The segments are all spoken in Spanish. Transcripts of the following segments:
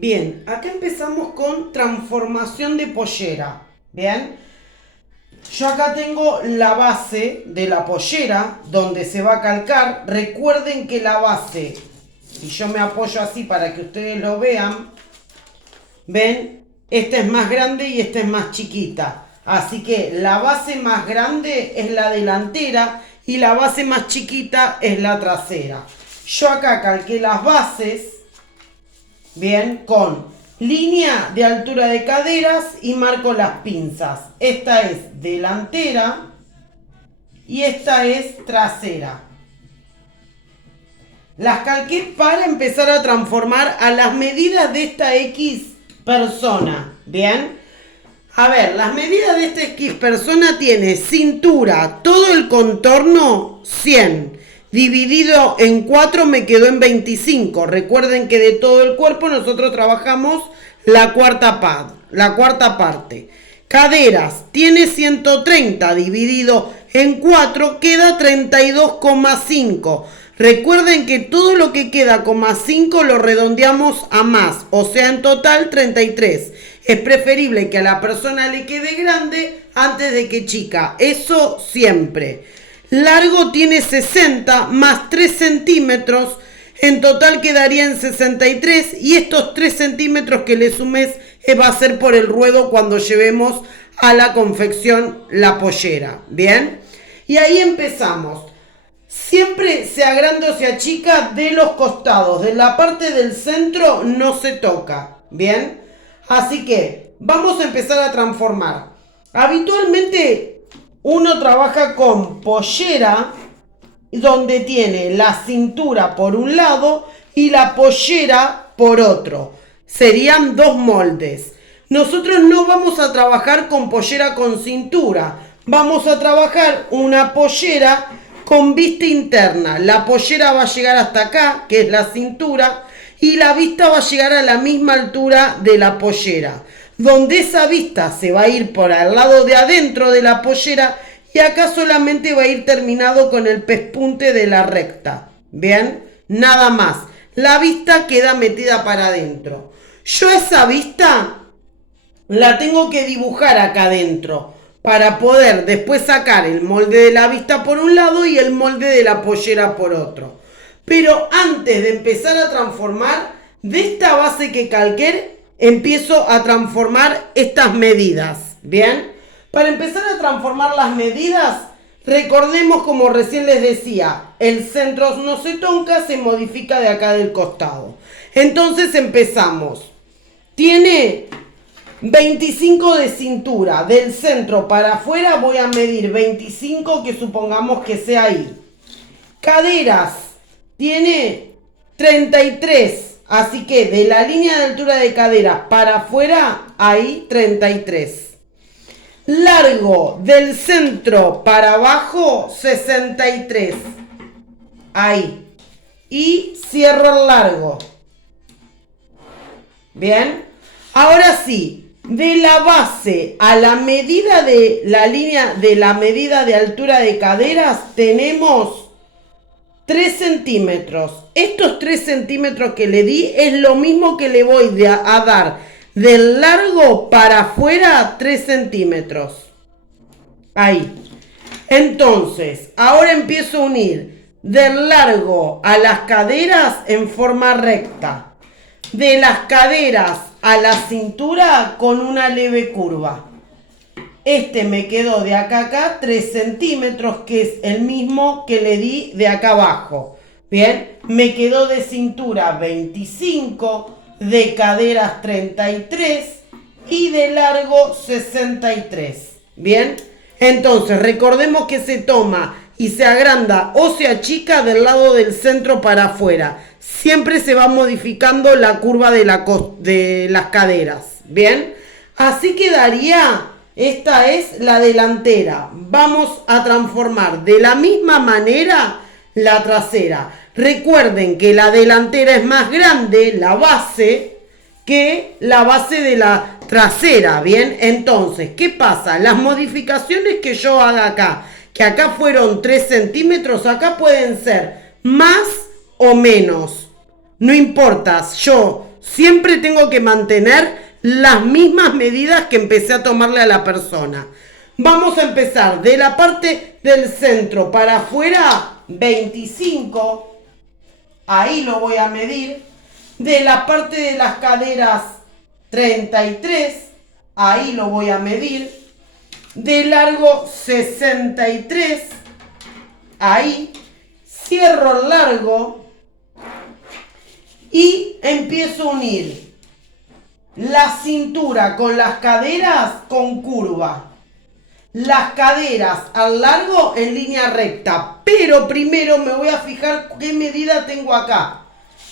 Bien, acá empezamos con transformación de pollera. Bien, yo acá tengo la base de la pollera donde se va a calcar. Recuerden que la base, y yo me apoyo así para que ustedes lo vean, ven, esta es más grande y esta es más chiquita. Así que la base más grande es la delantera y la base más chiquita es la trasera. Yo acá calqué las bases, bien, con línea de altura de caderas y marco las pinzas. Esta es delantera y esta es trasera. Las calqué para empezar a transformar a las medidas de esta X persona. Bien. A ver, las medidas de esta X persona tiene cintura, todo el contorno 100. Dividido en 4 me quedó en 25. Recuerden que de todo el cuerpo nosotros trabajamos la cuarta parte. Caderas tiene 130 dividido en 4 queda 32,5. Recuerden que todo lo que queda coma 5 lo redondeamos a más, o sea en total 33. Es preferible que a la persona le quede grande antes de que chica, eso siempre. Largo tiene 60 más 3 centímetros, en total quedaría en 63 y estos 3 centímetros que le sumes va a ser por el ruedo cuando llevemos a la confección la pollera, ¿bien? Y ahí empezamos. Siempre se agranda o se achica de los costados, de la parte del centro no se toca, ¿bien? Así que vamos a empezar a transformar. Habitualmente uno trabaja con pollera donde tiene la cintura por un lado y la pollera por otro. Serían dos moldes. Nosotros no vamos a trabajar con pollera con cintura. Vamos a trabajar una pollera con vista interna. La pollera va a llegar hasta acá, que es la cintura, y la vista va a llegar a la misma altura de la pollera, donde esa vista se va a ir por al lado de adentro de la pollera y acá solamente va a ir terminado con el pespunte de la recta. Bien, nada más. La vista queda metida para adentro. Yo esa vista la tengo que dibujar acá adentro para poder después sacar el molde de la vista por un lado y el molde de la pollera por otro. Pero antes de empezar a transformar, de esta base que calqué, empiezo a transformar estas medidas. ¿Bien? Para empezar a transformar las medidas, recordemos como recién les decía, el centro no se toca, se modifica de acá del costado. Entonces empezamos. Tiene 25 de cintura, del centro para afuera voy a medir 25, que supongamos que sea ahí. Caderas, tiene 33, así que de la línea de altura de cadera para afuera, ahí 33. Largo, del centro para abajo, 63, ahí. Y cierro el largo. Bien, ahora sí. De la base a la medida de la línea de la medida de altura de caderas tenemos 3 centímetros. Estos 3 centímetros que le di es lo mismo que le voy a dar del largo para afuera 3 centímetros. Ahí. Entonces, ahora empiezo a unir del largo a las caderas en forma recta. De las caderas a la cintura con una leve curva. Este me quedó de acá a acá 3 centímetros, que es el mismo que le di de acá abajo. Bien, me quedó de cintura 25, de caderas 33 y de largo 63. Bien, entonces recordemos que se toma y se agranda o se achica del lado del centro para afuera. Siempre se va modificando la curva de las caderas. Bien, así quedaría. Esta es la delantera. Vamos a transformar de la misma manera la trasera. Recuerden que la delantera es más grande, la base, que la base de la trasera. Bien, entonces, ¿qué pasa? Las modificaciones que yo haga acá, que acá fueron 3 centímetros, acá pueden ser más o menos. No importa, yo siempre tengo que mantener las mismas medidas que empecé a tomarle a la persona. Vamos a empezar de la parte del centro para afuera, 25, ahí lo voy a medir. De la parte de las caderas, 33, ahí lo voy a medir. De largo, 63, ahí. Cierro el largo y empiezo a unir la cintura con las caderas con curva. Las caderas al largo en línea recta. Pero primero me voy a fijar qué medida tengo acá.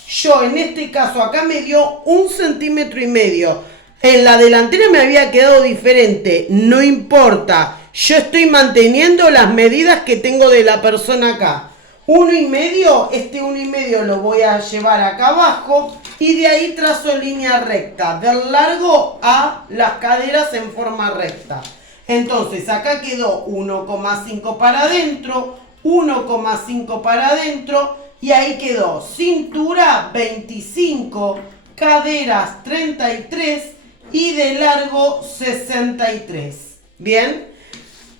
Yo en este caso acá me dio 1,5 centímetros. En la delantera me había quedado diferente. No importa. Yo estoy manteniendo las medidas que tengo de la persona acá. 1,5, este 1,5 lo voy a llevar acá abajo y de ahí trazo línea recta, del largo a las caderas en forma recta. Entonces acá quedó 1,5 para adentro, 1,5 para adentro y ahí quedó cintura 25, caderas 33 y de largo 63. Bien,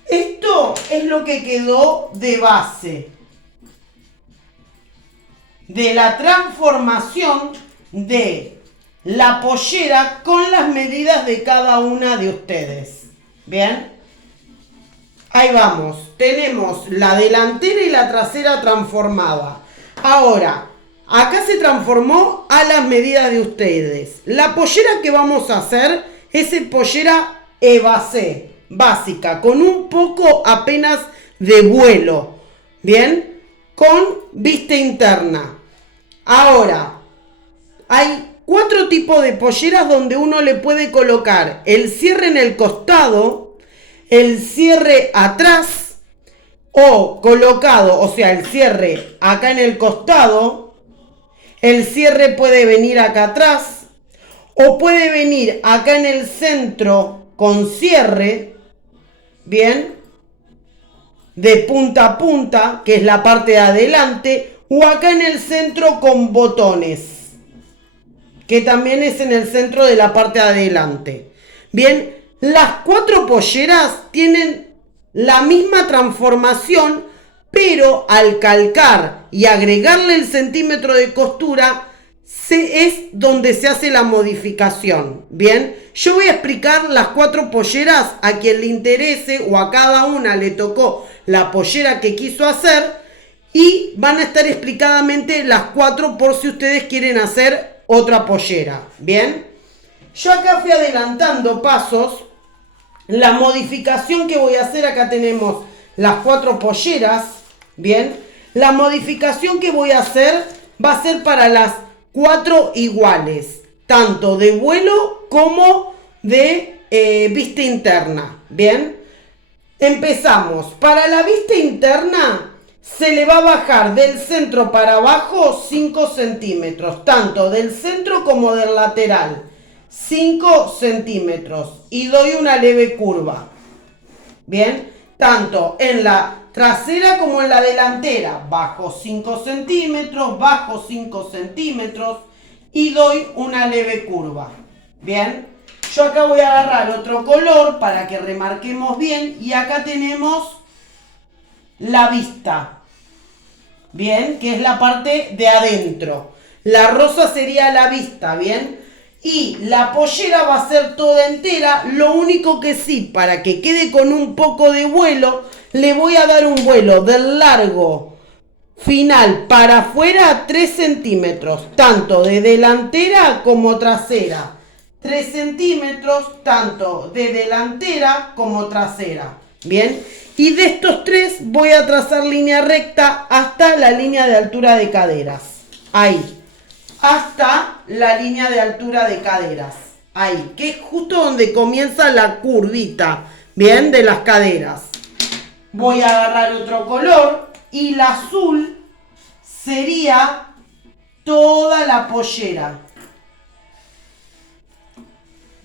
esto es lo que quedó de base de la transformación de la pollera con las medidas de cada una de ustedes. Bien, ahí vamos, tenemos la delantera y la trasera transformada. Ahora, acá se transformó a las medidas de ustedes. La pollera que vamos a hacer es pollera evasé, básica, con un poco apenas de vuelo. Bien, con vista interna. Ahora, hay 4 tipos de polleras donde uno le puede colocar el cierre en el costado, el cierre atrás o colocado, o sea, el cierre acá en el costado, el cierre puede venir acá atrás o puede venir acá en el centro con cierre, bien, de punta a punta, que es la parte de adelante, o acá en el centro con botones, que también es en el centro de la parte de adelante. Bien, las 4 polleras tienen la misma transformación, pero al calcar y agregarle el centímetro de costura, es donde se hace la modificación. Bien, yo voy a explicar las 4 polleras a quien le interese o a cada una le tocó la pollera que quiso hacer. Y van a estar explicadamente las 4 por si ustedes quieren hacer otra pollera. Bien, yo acá fui adelantando pasos. La modificación que voy a hacer, acá tenemos las 4 polleras. Bien, la modificación que voy a hacer va a ser para las 4 iguales, tanto de vuelo como de vista interna. Bien, empezamos. Para la vista interna se le va a bajar del centro para abajo 5 centímetros, tanto del centro como del lateral, 5 centímetros, y doy una leve curva. Bien, tanto en la trasera como en la delantera, bajo 5 centímetros, bajo 5 centímetros y doy una leve curva. Bien, yo acá voy a agarrar otro color para que remarquemos bien y acá tenemos la vista. Bien, que es la parte de adentro. La rosa sería la vista, bien. Y la pollera va a ser toda entera. Lo único que sí, para que quede con un poco de vuelo, le voy a dar un vuelo del largo final para afuera 3 centímetros, tanto de delantera como trasera. 3 centímetros, tanto de delantera como trasera. Bien. Y de estos 3 voy a trazar línea recta hasta la línea de altura de caderas. Ahí. Hasta la línea de altura de caderas. Ahí. Que es justo donde comienza la curvita. Bien, de las caderas. Voy a agarrar otro color. Y el azul sería toda la pollera.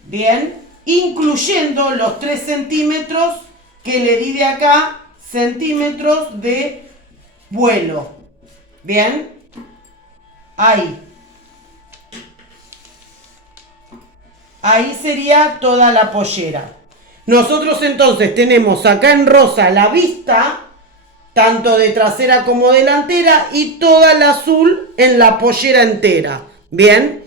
Bien. Incluyendo los 3 centímetros que le di de acá, centímetros de vuelo. Bien, ahí. Ahí sería toda la pollera. Nosotros entonces tenemos acá en rosa la vista, tanto de trasera como delantera, y toda la azul en la pollera entera. Bien.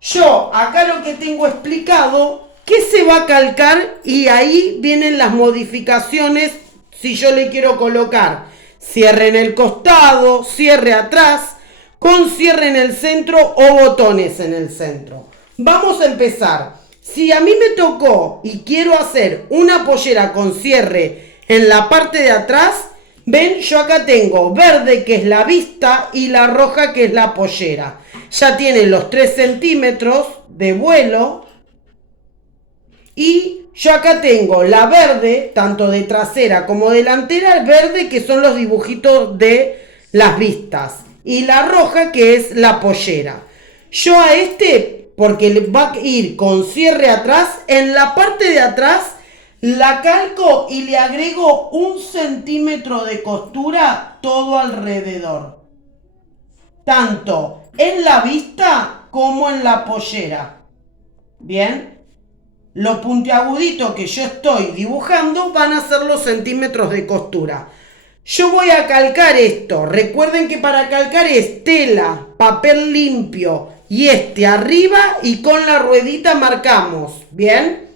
Yo acá lo que tengo explicado, que se va a calcar y ahí vienen las modificaciones si yo le quiero colocar cierre en el costado, cierre atrás, con cierre en el centro o botones en el centro. Vamos a empezar. Si a mí me tocó y quiero hacer una pollera con cierre en la parte de atrás, ven, yo acá tengo verde que es la vista y la roja que es la pollera. Ya tienen los 3 centímetros de vuelo. Y yo acá tengo la verde, tanto de trasera como delantera, el verde que son los dibujitos de las vistas. Y la roja que es la pollera. Yo a este, porque le va a ir con cierre atrás, en la parte de atrás la calco y le agrego 1 centímetro de costura todo alrededor. Tanto en la vista como en la pollera. Bien. Lo puntiagudito que yo estoy dibujando van a ser los centímetros de costura. Yo voy a calcar esto. Recuerden que para calcar es tela, papel limpio y arriba y con la ruedita marcamos. Bien.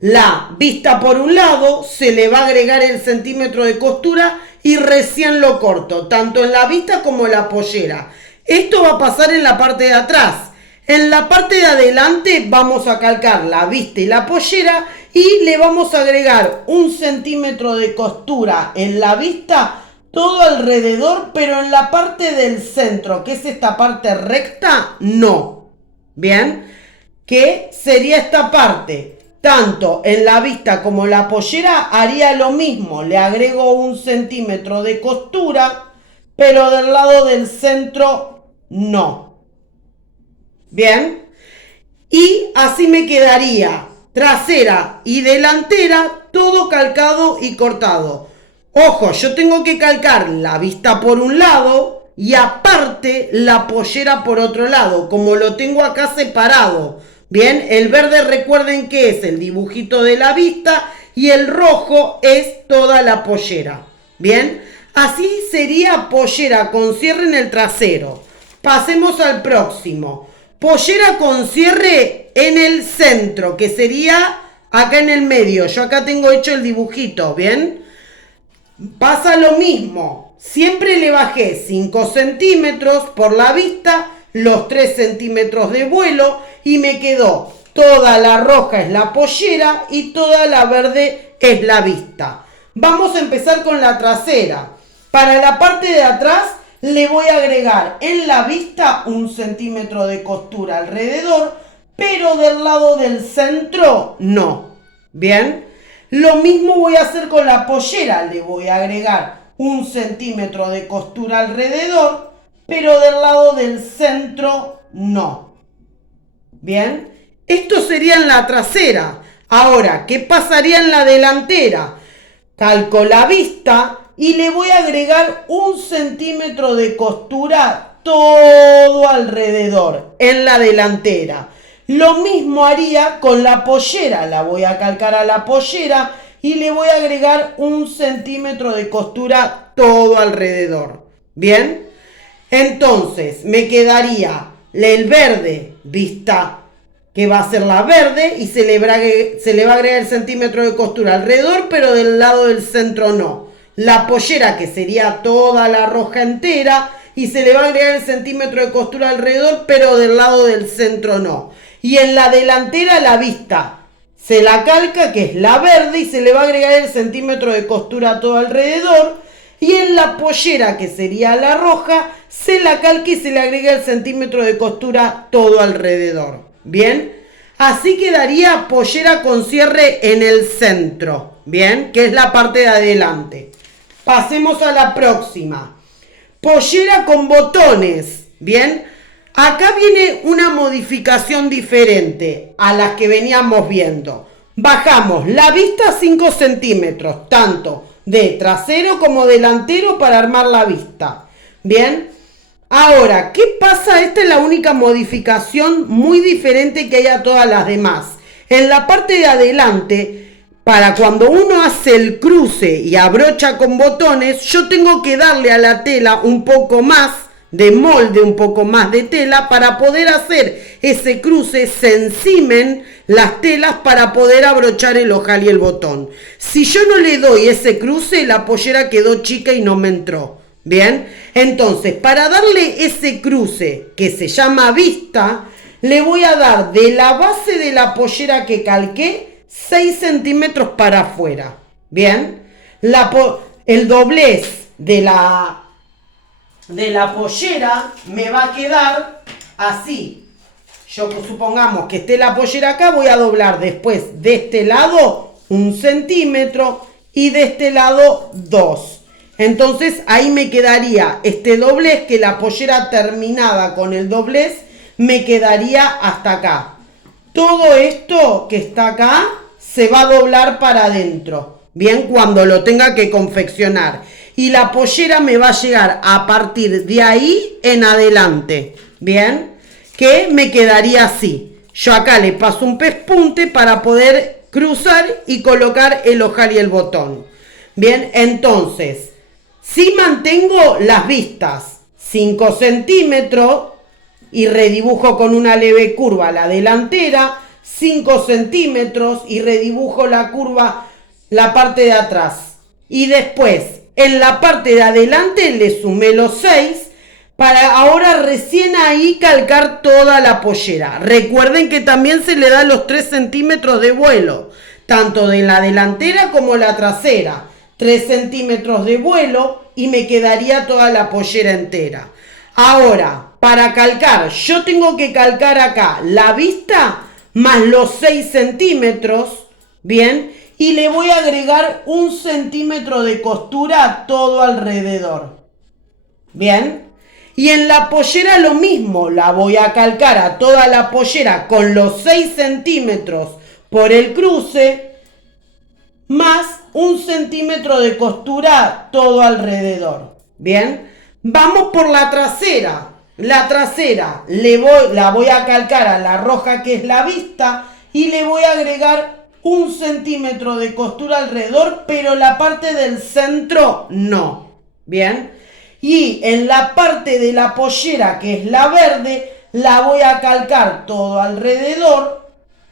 La vista por un lado, se le va a agregar el centímetro de costura y recién lo corto, tanto en la vista como en la pollera. Esto va a pasar en la parte de atrás. En la parte de adelante vamos a calcar la vista y la pollera y le vamos a agregar 1 centímetro de costura en la vista, todo alrededor, pero en la parte del centro, que es esta parte recta, no. Bien, que sería esta parte. Tanto en la vista como en la pollera haría lo mismo, le agrego 1 centímetro de costura, pero del lado del centro no. Bien, y así me quedaría trasera y delantera todo calcado y cortado. Ojo, yo tengo que calcar la vista por un lado y aparte la pollera por otro lado, como lo tengo acá separado. Bien, el verde recuerden que es el dibujito de la vista y el rojo es toda la pollera. Bien, así sería pollera con cierre en el trasero. Pasemos al próximo. Pollera con cierre en el centro, que sería acá en el medio. Yo acá tengo hecho el dibujito, ¿bien? Pasa lo mismo. Siempre le bajé 5 centímetros por la vista, los 3 centímetros de vuelo y me quedó toda la roja es la pollera y toda la verde es la vista. Vamos a empezar con la trasera. Para la parte de atrás le voy a agregar en la vista 1 centímetro de costura alrededor, pero del lado del centro no. Bien, lo mismo voy a hacer con la pollera. Le voy a agregar 1 centímetro de costura alrededor, pero del lado del centro no. Bien, esto sería en la trasera. Ahora, ¿qué pasaría en la delantera? Calco la vista y le voy a agregar 1 centímetro de costura todo alrededor en la delantera. Lo mismo haría con la pollera. La voy a calcar a la pollera y le voy a agregar 1 centímetro de costura todo alrededor. Bien, entonces me quedaría el verde vista, que va a ser la verde y se le va a agregar el centímetro de costura alrededor, pero del lado del centro no. La pollera, que sería toda la roja entera, y se le va a agregar el centímetro de costura alrededor, pero del lado del centro no. Y en la delantera la vista se la calca, que es la verde, y se le va a agregar el centímetro de costura todo alrededor. Y en la pollera, que sería la roja, se la calca y se le agrega el centímetro de costura todo alrededor. Bien, así quedaría pollera con cierre en el centro, bien, que es la parte de adelante. Pasemos a la próxima. Pollera con botones, bien. Acá viene una modificación diferente a las que veníamos viendo. Bajamos la vista 5 centímetros, tanto de trasero como delantero para armar la vista. Bien, Ahora, ¿qué pasa? Esta es la única modificación muy diferente que hay a todas las demás. En la parte de adelante, para cuando uno hace el cruce y abrocha con botones, yo tengo que darle a la tela un poco más de molde, un poco más de tela, para poder hacer ese cruce, se encimen las telas para poder abrochar el ojal y el botón. Si yo no le doy ese cruce, la pollera quedó chica y no me entró. Bien, entonces para darle ese cruce que se llama vista, le voy a dar de la base de la pollera que calqué 6 centímetros para afuera. Bien, el doblez de la pollera me va a quedar así. Yo supongamos que esté la pollera acá, voy a doblar después de este lado 1 centímetro y de este lado 2. Entonces ahí me quedaría este doblez, que la pollera terminada con el doblez me quedaría hasta acá. Todo esto que está acá se va a doblar para adentro, bien, cuando lo tenga que confeccionar. Y la pollera me va a llegar a partir de ahí en adelante, bien, que me quedaría así. Yo acá le paso un pespunte para poder cruzar y colocar el ojal y el botón. Bien, entonces, si mantengo las vistas 5 centímetros y redibujo con una leve curva la delantera, 5 centímetros y redibujo la curva la parte de atrás. Y después en la parte de adelante le sumé los 6 para ahora recién ahí calcar toda la pollera. Recuerden que también se le da los 3 centímetros de vuelo, tanto de la delantera como la trasera. 3 centímetros de vuelo y me quedaría toda la pollera entera. Ahora, para calcar, yo tengo que calcar acá la vista más los 6 centímetros, bien, y le voy a agregar 1 centímetro de costura todo alrededor, bien. Y en la pollera lo mismo, la voy a calcar a toda la pollera con los 6 centímetros por el cruce, más 1 centímetro de costura todo alrededor. Bien, vamos por la trasera. La trasera la voy a calcar a la roja, que es la vista, y le voy a agregar 1 centímetro de costura alrededor, pero la parte del centro no. Bien, y en la parte de la pollera, que es la verde, la voy a calcar todo alrededor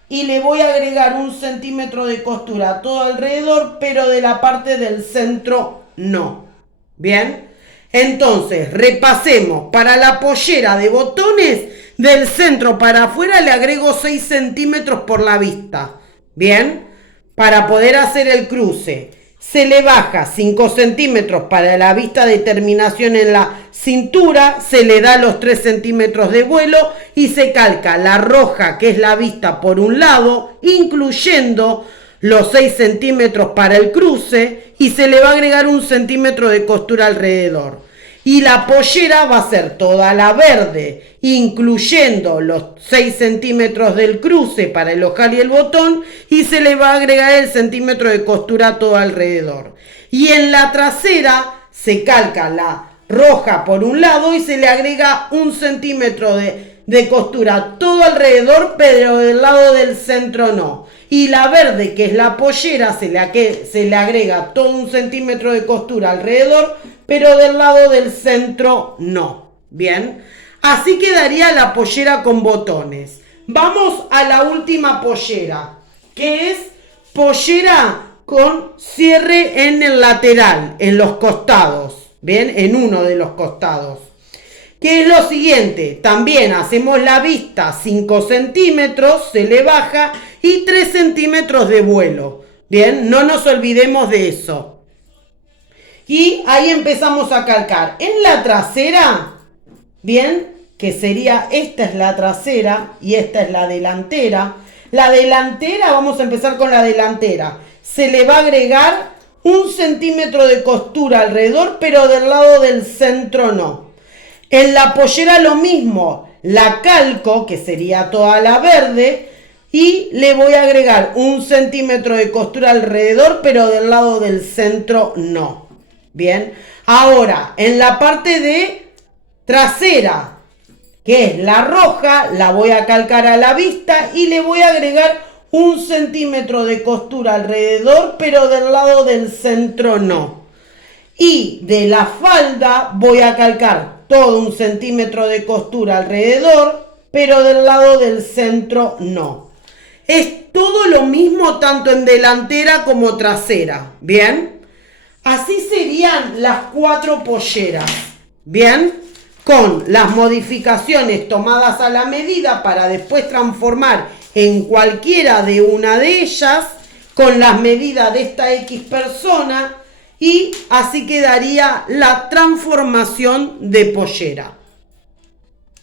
y le voy a agregar 1 centímetro de costura todo alrededor, pero de la parte del centro no. Bien, entonces repasemos. Para la pollera de botones, del centro para afuera le agrego 6 centímetros por la vista. Bien, para poder hacer el cruce. Se le baja 5 centímetros para la vista de terminación en la cintura, se le da los 3 centímetros de vuelo y se calca la roja, que es la vista, por un lado, incluyendo los 6 centímetros para el cruce, y se le va a agregar 1 centímetro de costura alrededor. Y la pollera va a ser toda la verde, incluyendo los 6 centímetros del cruce para el ojal y el botón, y se le va a agregar el centímetro de costura todo alrededor. Y en la trasera se calca la roja por un lado y se le agrega 1 centímetro de costura todo alrededor, pero del lado del centro no. Y la verde, que es la pollera, se le agrega todo 1 centímetro de costura alrededor, pero del lado del centro no. Bien, así quedaría la pollera con botones. Vamos a la última pollera, que es pollera con cierre en el lateral, en los costados. Bien, en uno de los costados. Que es lo siguiente, también hacemos la vista 5 centímetros, se le baja, y 3 centímetros de vuelo. Bien, no nos olvidemos de eso. Y ahí empezamos a calcar. En la trasera, bien, que sería, esta es la trasera y esta es la delantera. La delantera, vamos a empezar con la delantera. Se le va a agregar 1 centímetro de costura alrededor, pero del lado del centro no. En la pollera lo mismo, la calco, que sería toda la verde, y le voy a agregar 1 centímetro de costura alrededor, pero del lado del centro no. Bien, ahora en la parte de trasera, que es la roja, la voy a calcar a la vista y le voy a agregar 1 centímetro de costura alrededor, pero del lado del centro no. Y de la falda voy a calcar todo 1 centímetro de costura alrededor, pero del lado del centro no. Es todo lo mismo tanto en delantera como trasera, ¿bien? Así serían las 4 polleras, ¿bien? Con las modificaciones tomadas a la medida para después transformar en cualquiera de una de ellas, con las medidas de esta X persona, y así quedaría la transformación de pollera.